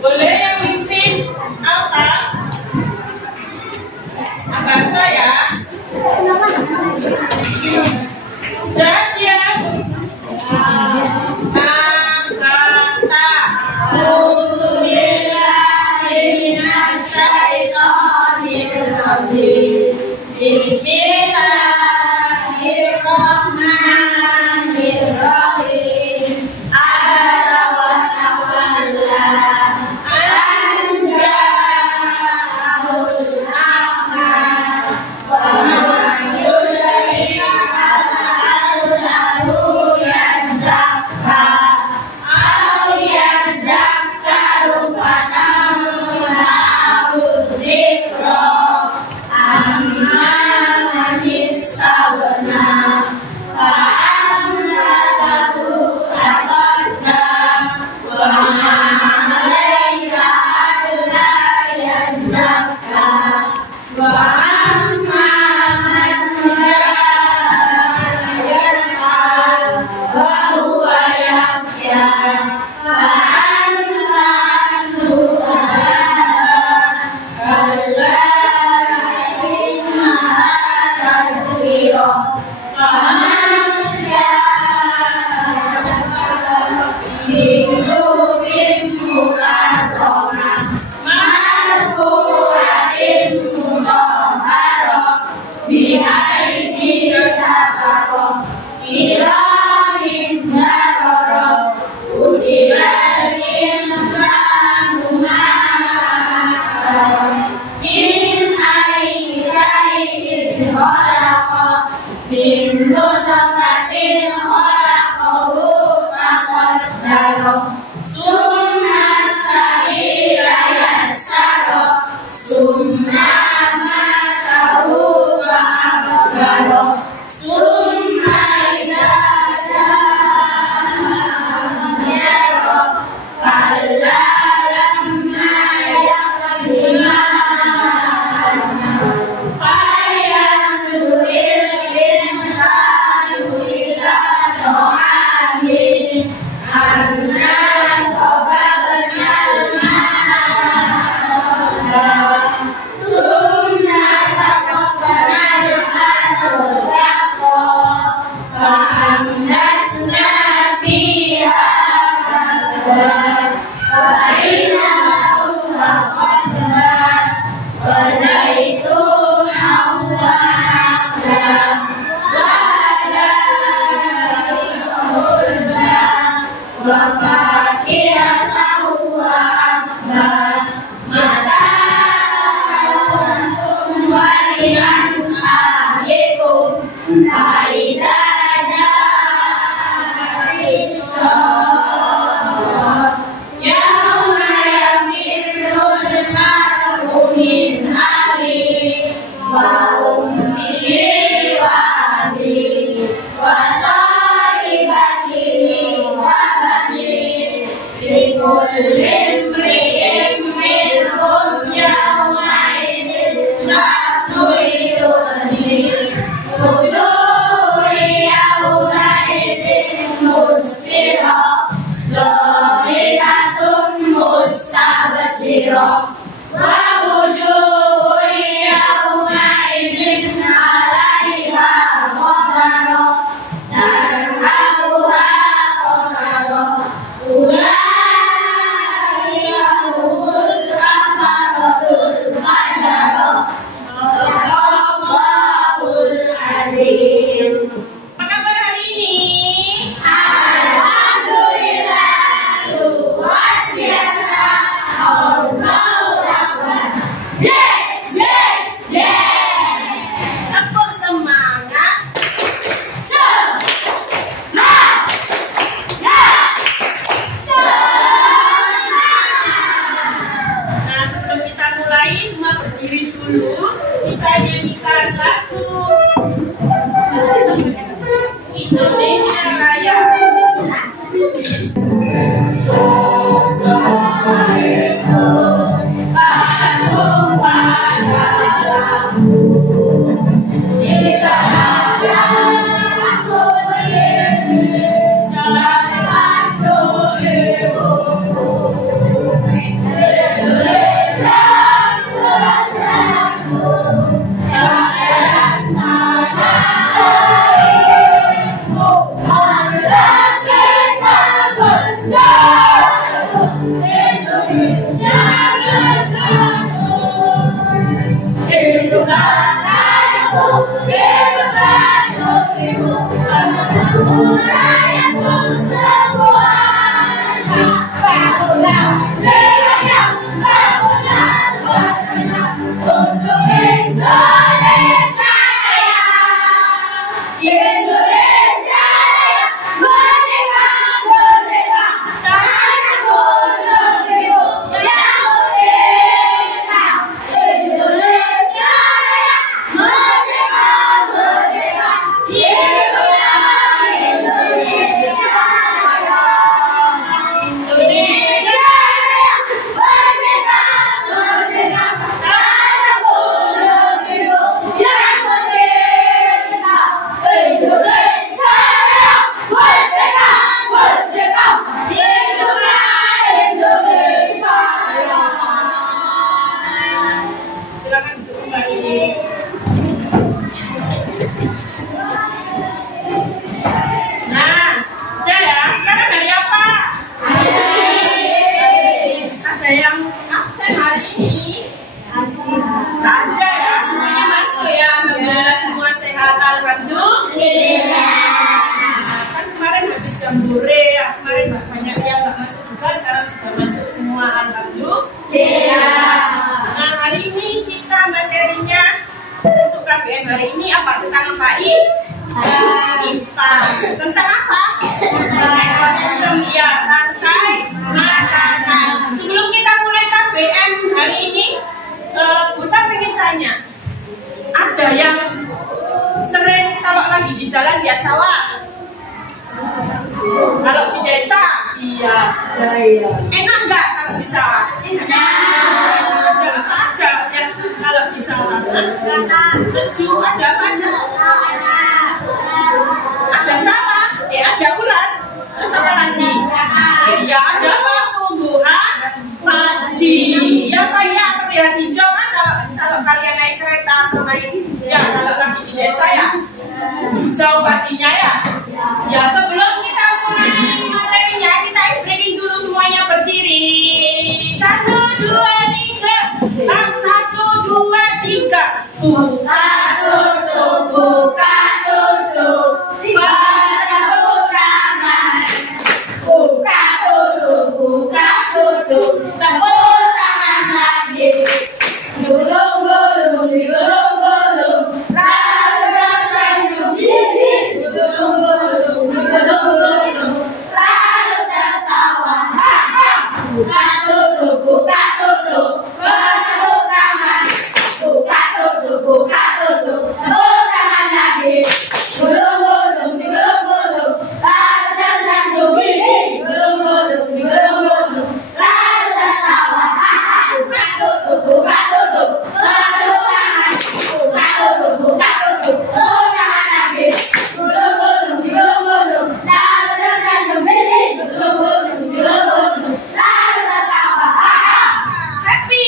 Boleh yang mimpin atas Abasa ya. Sudah siap? jambore, kemarin banyak yang nggak masuk juga, sekarang sudah masuk semua, alhamdulillah. Nah, hari ini kita materinya untuk KBM hari ini apa? Tentang apa? IPA. Tentang apa? Ekosistem, ya, rantai makanan. Sebelum kita mulai KBM hari ini, Buta pengen tanya, ada yang sering kalau lagi di jalan lihat sawah? Kalau di desa, iya. Enak nggak kalau di sawah? Enak. Ada apa aja yang kalau di sawah? Sejuk, ada apa aja? Ada sawah, ada ulat. Terus apa lagi? Ya ada apa? Tumbuhan padi. Ya Pak ya, terlihat hijau kan kalau kalian naik kereta atau naik ya kalau lagi di desa ya. Hijau padinya ya. Ya sebelum kita mulai materinya, kita ice breaking dulu semuanya berdiri. 1, 2, 3. 1, 2, 3. Buka tutup, buka tutup. Baru ramai. Buka tutup, buka tutup. Tepuk tangan lagi. Gulung, gulung, gulung, gulung. Lalu tersenyum gigi. Gulung, gulung, gulung, gulung. Lalu tertawa. Buka tutup, buka tutup. Tepuk tangan. Buka tutup, buka tutup. Tepuk tangan lagi. Gulung, gulung, gulung, gulung. Lalu tersenyum gigi. Gulung, gulung, gulung, gulung. Lalu tertawa. Buka tutup, buka tutup. Tepuk tangan. Buka tutup, buka tutup. Tepuk tangan lagi. Gulung, gulung, gulung, gulung. Lalu tersenyum gigi. Gulung, gulung, gulung, gulung. Lalu tertawa. Happy.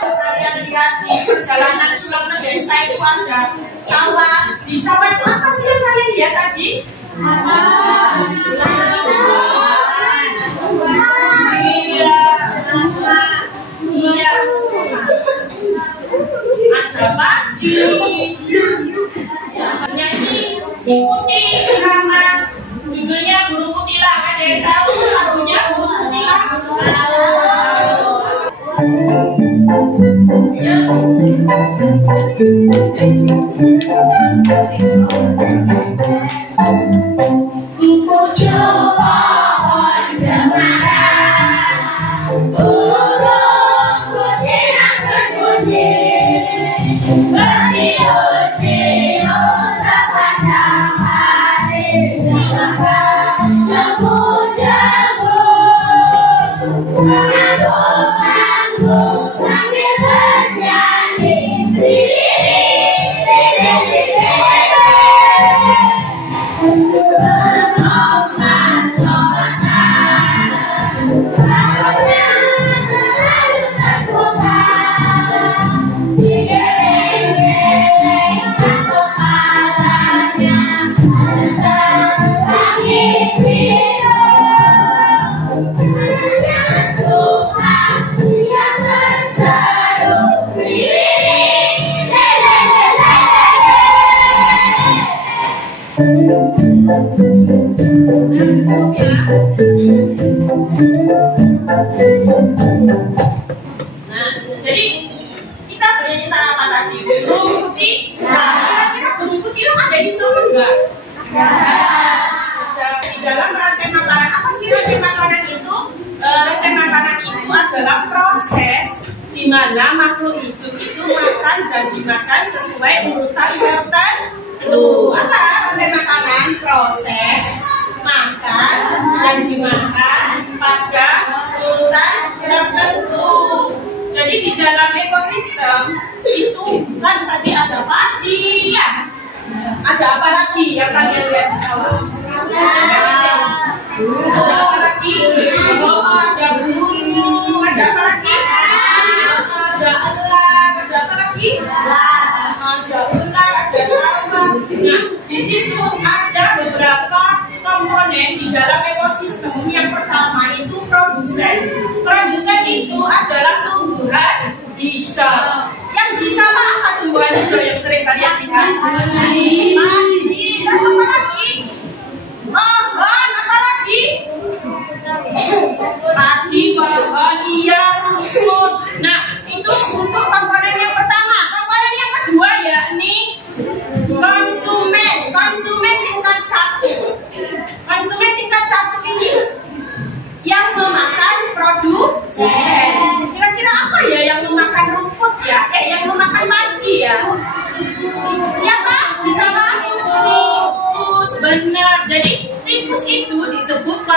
Kalian lihat di perjalanan pulang ke desa itu ada sawah. Di sawah itu apa sih yang kalian lihat tadi? Iya. Iya. Ada padi. Nyanyi si putih drama. Judulnya Burung Kutilang. Ada yang tahu lagunya Burung Kutilang? Di pucuk pohon cemara, burung kutilang berbunyi, bersiul-siul sepanjang hari, jemput-jemput, mengangguk-angguk sambil bernyanyi. Nah, jadi kita bernyanyi tentang apa tadi? Burung putih. Nah, kira-kira burung putih lo ada di Solo enggak? Di dalam rantai makanan, apa sih rantai makanan itu? Rantai makanan itu adalah proses di mana makhluk hidup itu makan dan dimakan sesuai urutan tertentu. Apa rantai makanan? Proses makan dan dimakan pada urutan tertentu. Jadi di dalam ekosistem itu kan tadi ada padi ya. Ada apa lagi yang kalian lihat di sawah? Ada apa lagi? Oh, ada burung. Ada apa lagi? Ada elang. Ada apa lagi? Ada ular. Ada sawah. Nah, di situ ada beberapa komponen di dalam ekosistem. Yang pertama itu produsen. Produsen itu adalah tumbuhan hijau. Yang di sawah apa tumbuhan hijau yang sering kalian lihat? Padi. Terus apa lagi?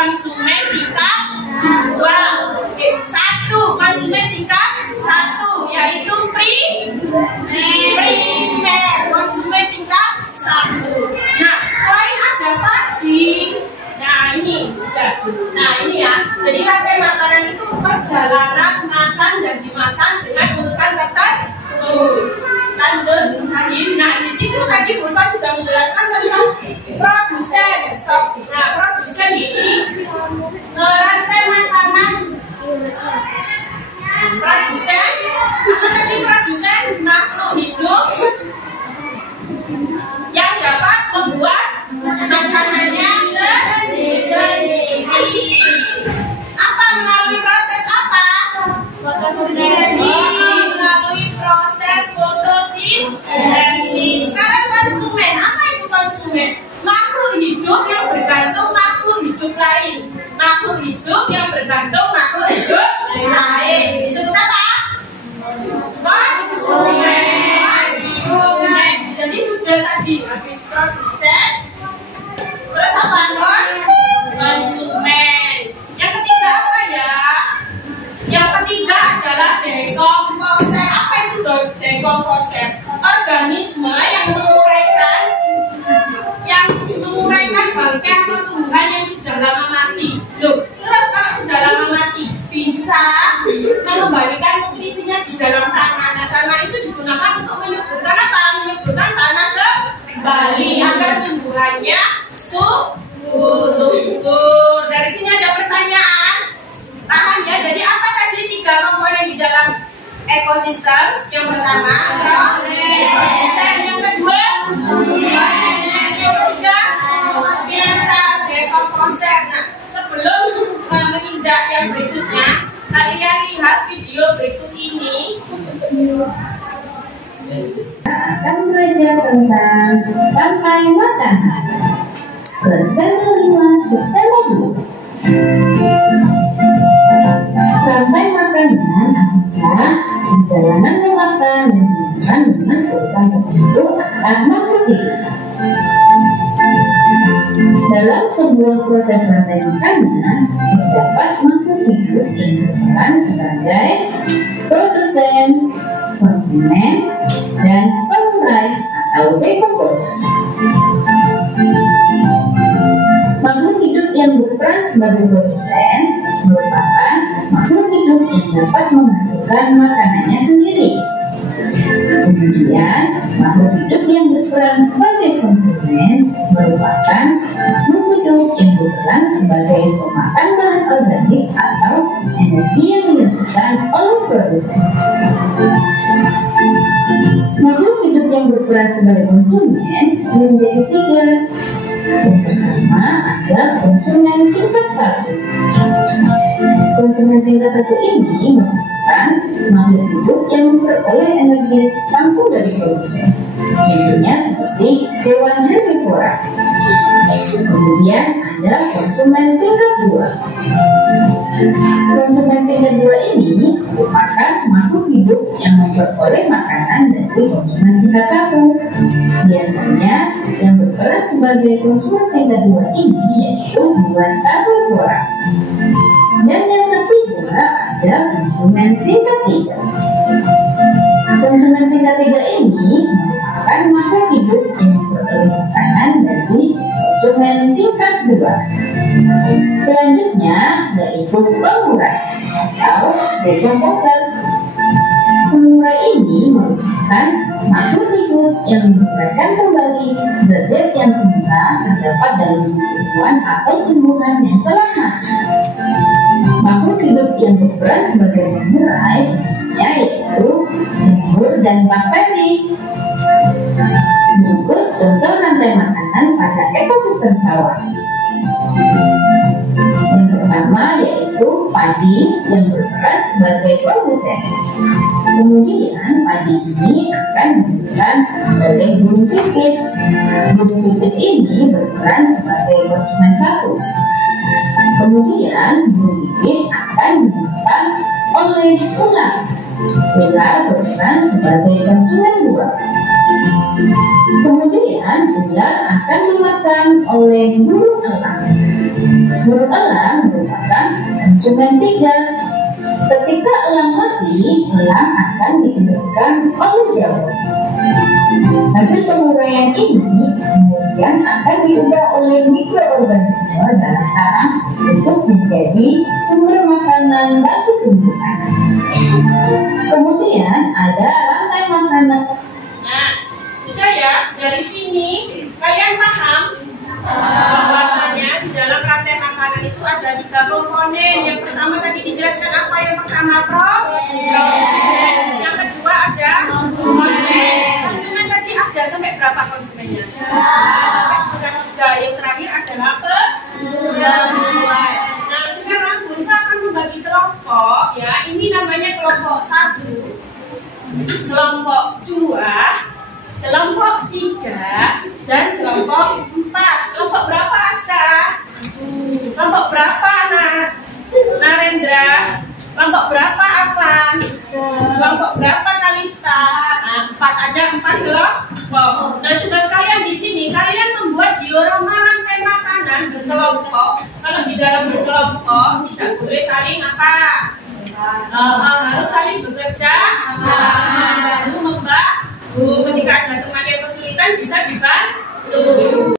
konsumen tingkat 2. Oke, 1 konsumen tingkat 1 yaitu primer konsumen tingkat 1. Nah, selain ada padi, nah ini sudah. Nah ini ya, jadi rantai makanan itu perjalanan makan dan dimakan dengan urutan tertentu. Lanjut tadi, nah di situ tadi Ulfa sudah menjelaskan tentang produsen stok. Nah produsen ini rantai makanan. Produsen, apa tadi produsen? Makhluk hidup yang dapat membuat makanannya sendiri. Apa melalui proses apa? Melalui proses fotosintesis. Sekarang konsumen, apa itu konsumen? Makhluk hidup yang bergantung makhluk hidup lain. Makhluk hidup yang bergantung makhluk hidup lain. Disebut apa? Konsumen. Jadi sudah tadi habis produsen, terus apa konsumen. Yang ketiga apa ya? Yang ketiga adalah dekomposer. Apa itu dekomposer? Organisme yang menguraikan bangkai atau tumbuhan yang sudah lama mati. Loh, terus kalau sudah lama mati bisa mengembalikan nutrisinya di dalam tanah. Nah, tanah itu digunakan untuk menyuburkan apa? Menyuburkan tanah kembali agar tumbuhannya subur. Dari sini ada pertanyaan. Paham ya? Jadi apa tadi 3 komponen di dalam ekosistem? Yang pertama, produsen. Yang kedua, yang ketiga, dekomposer. Nah, sebelum menginjak yang berikutnya, kalian lihat video berikut ini. Akan belajar tentang rantai makanan. Bertema 5 subtema 2. Rantai makanan adalah perjalanan memakan dan dimakan dengan urutan tertentu antar makhluk hidup. Dalam sebuah proses rantai makanan, terdapat makhluk hidup yang berperan sebagai produsen, konsumen, dan pengurai atau dekomposer. Makhluk hidup yang berperan sebagai produsen merupakan makhluk hidup yang dapat menghasilkan makanannya sendiri. Kemudian, makhluk hidup yang berperan sebagai konsumen merupakan makhluk hidup yang berperan sebagai pemakan bahan organik atau energi yang dihasilkan oleh produsen. Makhluk hidup yang berperan sebagai konsumen menjadi 3. Yang pertama adalah konsumen tingkat 1. Konsumen tingkat 1 ini merupakan makhluk hidup yang memperoleh energi langsung dari produsen. Contohnya seperti hewan herbivora. Kemudian ada konsumen tingkat 2. Konsumen tingkat 2 ini merupakan makhluk hidup yang memperoleh makanan dari konsumen tingkat 1. Biasanya yang berperan sebagai konsumen tingkat 2 ini yaitu hewan herbivora. Dan yang ketiga ada konsumen tingkat 3. Konsumen tingkat 3 ini merupakan makhluk hidup yang memperoleh makanan dari konsumen tingkat 2. Selanjutnya yaitu pengurai atau dekomposer. Pengurai ini merupakan makhluk hidup yang menguraikan kembali zat-zat yang semula terdapat dalam tumbuhan atau tumbuhan yang telah mati. Makhluk hidup yang berperan sebagai pengurai contohnya yaitu jamur dan bakteri. Berikut contoh rantai makanan pada ekosistem sawah. Yang pertama yaitu padi yang berperan sebagai produsen. Kemudian padi ini akan diberikan sebagai burung pipit. Burung pipit ini berperan sebagai konsumen 1. Kemudian burung pipit akan dimakan oleh ular. Ular berperan sebagai konsumen 2. Kemudian ular akan dimakan oleh burung elang. Burung elang merupakan konsumen 3. Ketika elang mati, elang akan dikembalikan oleh jamur. Hasil penguraian ini kemudian akan diubah oleh mikroorganisme dalam tanah untuk menjadi sumber makanan bagi tumbuhan. Kemudian ada rantai makanan. Nah, sudah ya, dari sini kalian paham bahwasanya di dalam rantai makanan itu ada 3 komponen. Yang pertama tadi dijelaskan apa? Yang pertama produsen. Yang kedua ada konsumen. Konsumen tadi ada sampai berapa konsumennya? Sampai 3. Yang terakhir adalah penjual. Nah, sekarang Bursa akan membagi kelompok ya. Ini namanya kelompok 1, kelompok 2, kelompok 3, dan kelompok 4. Kelompok berapa, Aska? Kelompok berapa, Narendra? Kelompok berapa, Afan? Kelompok berapa, Kalista? Nah, 4, ada 4 kelompok. Nah, tugas kalian di sini, kalian membuat diorama rantai makanan berkelompok. Kalau di dalam berkelompok tidak boleh saling apa? Harus saling bekerja lalu membantu. Ketika ada teman yang kesulitan bisa dibantu.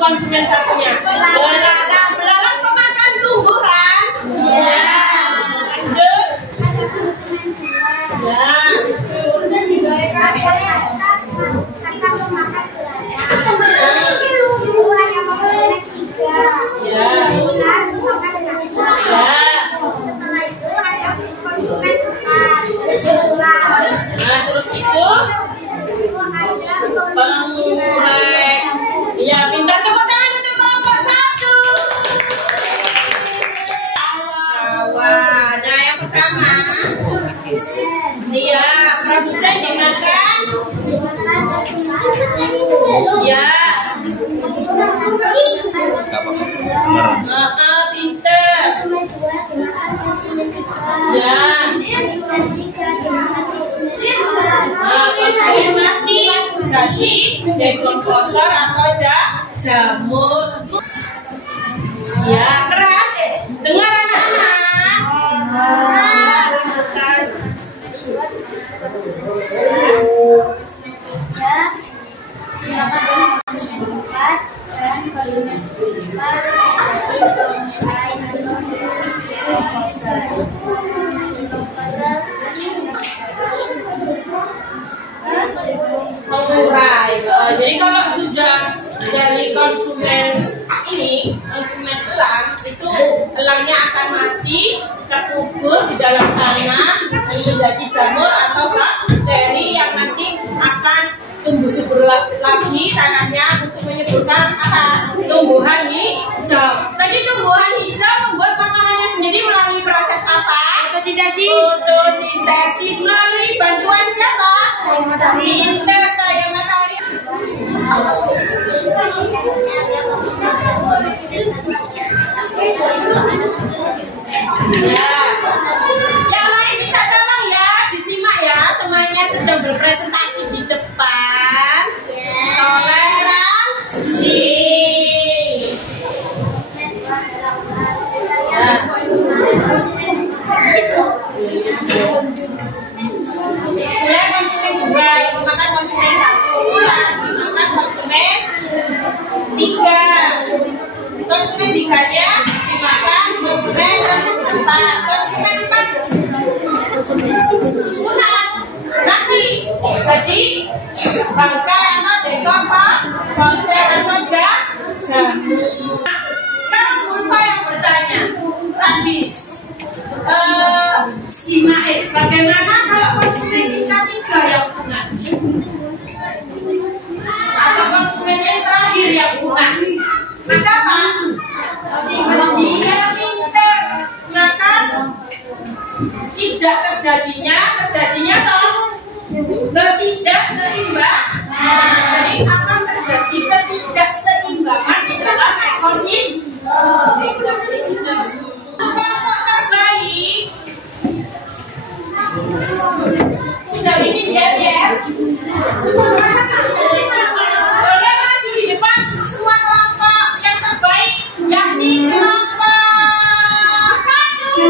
konsumen satunya? Belalang pemakan tumbuhan. Ya. Lanjut. Ya. Kemudian dibayar serta pemakan belalang. Tumbuhan yang mempunyai 3. Ya. Makan ya. Setelah itu ada konsumen 4. pengurai. Ya, pintar, tepuk tangan untuk kelompok 1. Jawa. Nah, yang pertama. Iya, produsen dimakan. Ya. Pintar. Ya. Konsumen mati jadi dekomposor atau jamur. Ya, keren. Dengar anak-anak. Mengurai. Jadi kalau sudah dari konsumen ini, konsumen elang, itu elangnya akan mati, terkubur di dalam tanah dan menjadi jamur atau bakteri yang nanti akan tumbuh subur lagi tanahnya untuk menyuburkan tumbuhan hijau. Tadi tumbuhan hijau membuat makanannya sendiri melalui proses apa? Fotosintesis. Melalui bantuan siapa? Pintar, cahaya matahari. Ya. Yang lain minta tolong ya, disimak ya, temannya sedang berpresentasi di depan. Toleransi. Ya, konsumen 2 yang dimakan konsumen 1, yang dimakan konsumen 3. Konsumen 3-nya dimakan konsumen 4. Konsumen 4 punah, mati. Jadi bangkai atau dekomposor atau jamur. Sekarang Ulfa yang bertanya tadi, bagaimana kalau konsumen kita 3 yang punah? Atau konsumen yang terakhir yang punah? Maka apa? Dia pintar. Maka tidak terjadinya ketidakseimbang. Jadi akan terjadi ketidakseimbangan di dalam ekosistem. Kelompok terbaik sudah ini ya. Boleh maju di depan semua kelompok yang terbaik, yakni kelompok 1.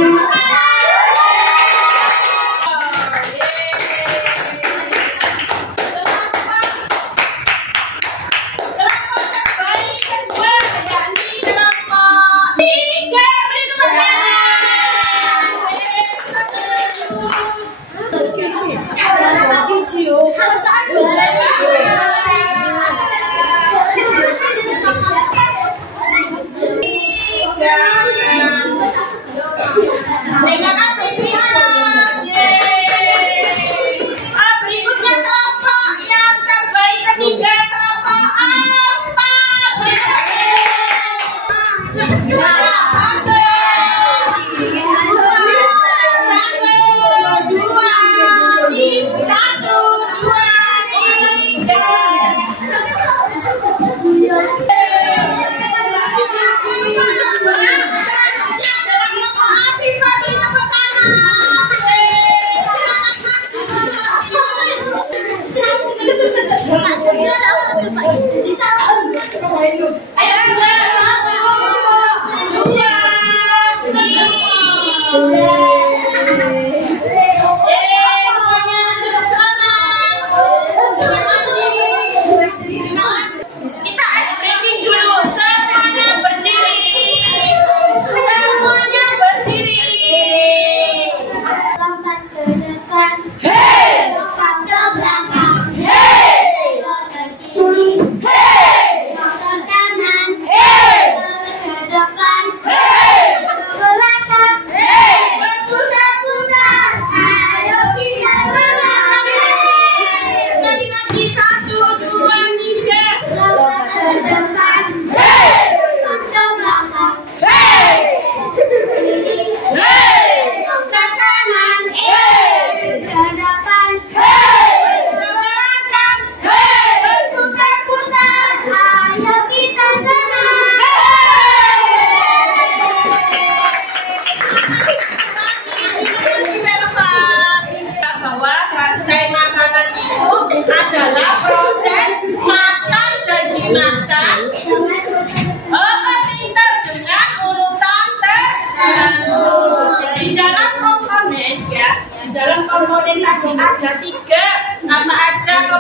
Terima kasih berikutnya kelompok yang terbaik ketiga, kelompok 3.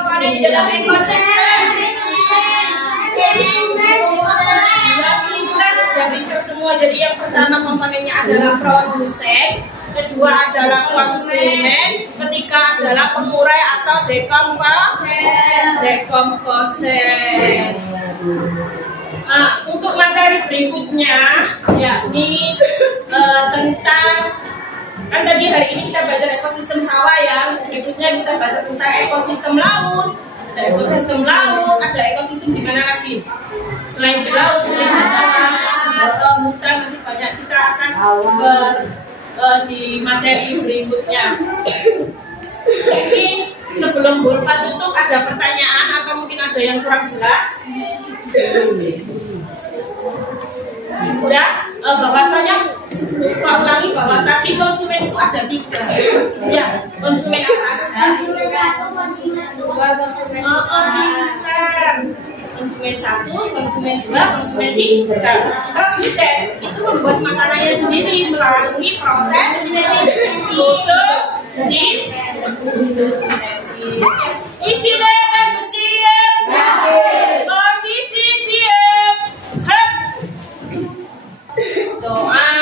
komponen di dalam ekosistem? Pinter semua. Jadi yang pertama komponennya adalah produsen, kedua adalah konsumen, ketiga adalah pengurai atau dekomposer. Nah, untuk materi berikutnya yakni tentang, kan tadi hari ini kita belajar ekosistem sawah ya, berikutnya kita belajar tentang ekosistem laut. Ada ekosistem laut, ada ekosistem di mana lagi? Selain di laut, hutan masih banyak. Kita akan di materi berikutnya. Mungkin sebelum Burfa tutup ada pertanyaan atau mungkin ada yang kurang jelas? Udah, bahwasanya Burfa ulangi bahwa tadi konsumen itu ada 3. Ya, konsumen apa aja? Konsumen 1, konsumen 2, konsumen 3. Produsen itu membuat makanannya sendiri melalui proses fotosintesis. Istilah bersiap, posisi siap, doa.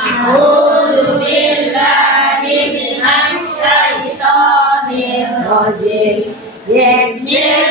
A'udzu billahi minasy syaithanir rajim. Bismillah.